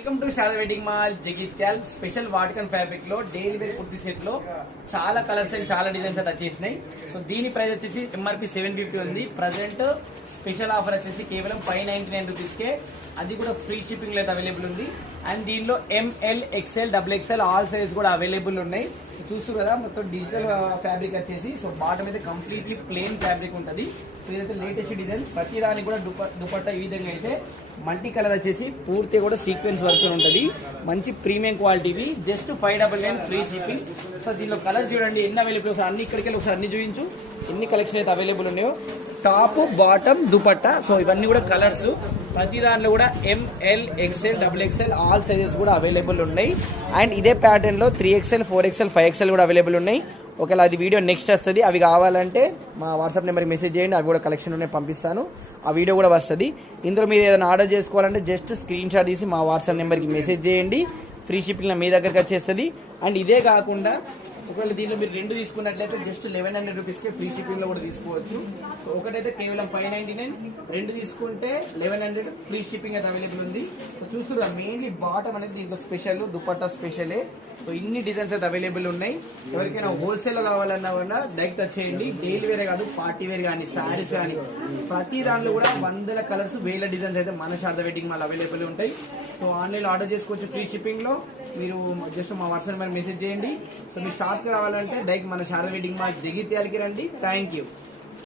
Welcome to Sharada wedding mall Jagtial. Special Vatican fabric లో daily wear kurti set లో చాలా colours and చాలా డిజైన్స్ అయితే వచ్చేసినాయి. సో దీని ప్రైస్ వచ్చేసి ఎంఆర్పి 750 ఉంది. ప్రజెంట్ స్పెషల్ ఆఫర్ వచ్చేసి కేవలం 599 రూపీస్ కే, అది కూడా ఫ్రీ షిప్పింగ్ లో అయితే అవైలబుల్ ఉంది. అండ్ దీనిలో M L XL double XL all size కూడా అవైలబుల్ ఉన్నాయి. చూస్తూ కదా మొత్తం డిజిటల్ ఫ్యాబ్రిక్ వచ్చేసి, సో బాటమ్ అయితే కంప్లీట్లీ ప్లెయిన్ ఫ్యాబ్రిక్ ఉంటుంది. సో ఇదైతే లేటెస్ట్ డిజైన్. ప్రతి దానికి కూడా దుపట్టా ఈ విధంగా అయితే మల్టీ కలర్ వచ్చేసి పూర్తి కూడా సీక్వెన్స్ వర్క్ ఉంటుంది. మంచి ప్రీమియం క్వాలిటీవి. Just 599 free shipping. సో దీనిలో కలర్ చూడండి ఎన్ని అవైలబుల్. ఒకసారి అన్ని ఇక్కడికి ఒకసారి అన్ని చూపించు ఎన్ని కలెక్షన్ అయితే అవైలబుల్ ఉన్నాయో. టాప్ బాటమ్ దుపట్టా, సో ఇవన్నీ కూడా కలర్స్. ప్రతి దాంట్లో కూడా M L XL double XL all sizes కూడా అవైలబుల్ ఉన్నాయి. అండ్ ఇదే ప్యాటర్న్ లో 3XL 4XL 5XL కూడా అవైలబుల్ ఉన్నాయి. ఒకవేళ అది వీడియో నెక్స్ట్ వస్తుంది. అవి కావాలంటే మా వాట్సాప్ నెంబర్కి మెసేజ్ చేయండి, అవి కూడా కలెక్షన్ ఉన్నాయి పంపిస్తాను. ఆ వీడియో కూడా వస్తుంది. ఇందులో మీరు ఏదైనా ఆర్డర్ చేసుకోవాలంటే జస్ట్ స్క్రీన్ షాట్ తీసి మా వాట్సాప్ నెంబర్కి మెసేజ్ చేయండి. ఫ్రీ షిప్పింగ్ మీ దగ్గరికి వచ్చేస్తుంది. అండ్ ఇదే కాకుండా ఒకవేళ దీనిలో మీరు రెండు తీసుకున్నట్లయితే జస్ట్ 1100 రూపీస్కే ఫ్రీ షిప్పింగ్ లో కూడా తీసుకోవచ్చు. సో ఒకటైతే కేవలం 599, రెండు తీసుకుంటే 1100 ఫ్రీ షిప్పింగ్ అయితే అవైలబుల్ ఉంది. సో చూస్తున్నారు మెయిన్లీ బాటమ్ అనేది దీంట్లో స్పెషల్, దుపట్టా స్పెషలే. సో ఇన్ని డిజైన్స్ అయితే అవైలబుల్ ఉన్నాయి. ఎవరికైనా హోల్సేల్ లో కావాలన్నా కూడా డైరెక్ట్ వచ్చేయండి. డైలీ వేరే కాదు, పార్టీ వేర్ కానీ శారీస్ కానీ ప్రతి దాంట్లో కూడా వందల కలర్స్ వేల డిజైన్స్ అయితే మన శారదా వెడ్డింగ్ మాల్ అవైలబుల్ ఉంటాయి. సో ఆన్లైన్ ఆర్డర్ చేసుకోవచ్చు ఫ్రీ షిప్పింగ్ లో. మీరు జస్ట్ మా వాట్సాప్ నెంబర్ మెసేజ్ చేయండి. సో మీ షాప్ కి రావాలంటే డైరెక్ట్ మన శారదా వెడ్డింగ్ మాల్ జగిత్యాలకి రండి. Thank you.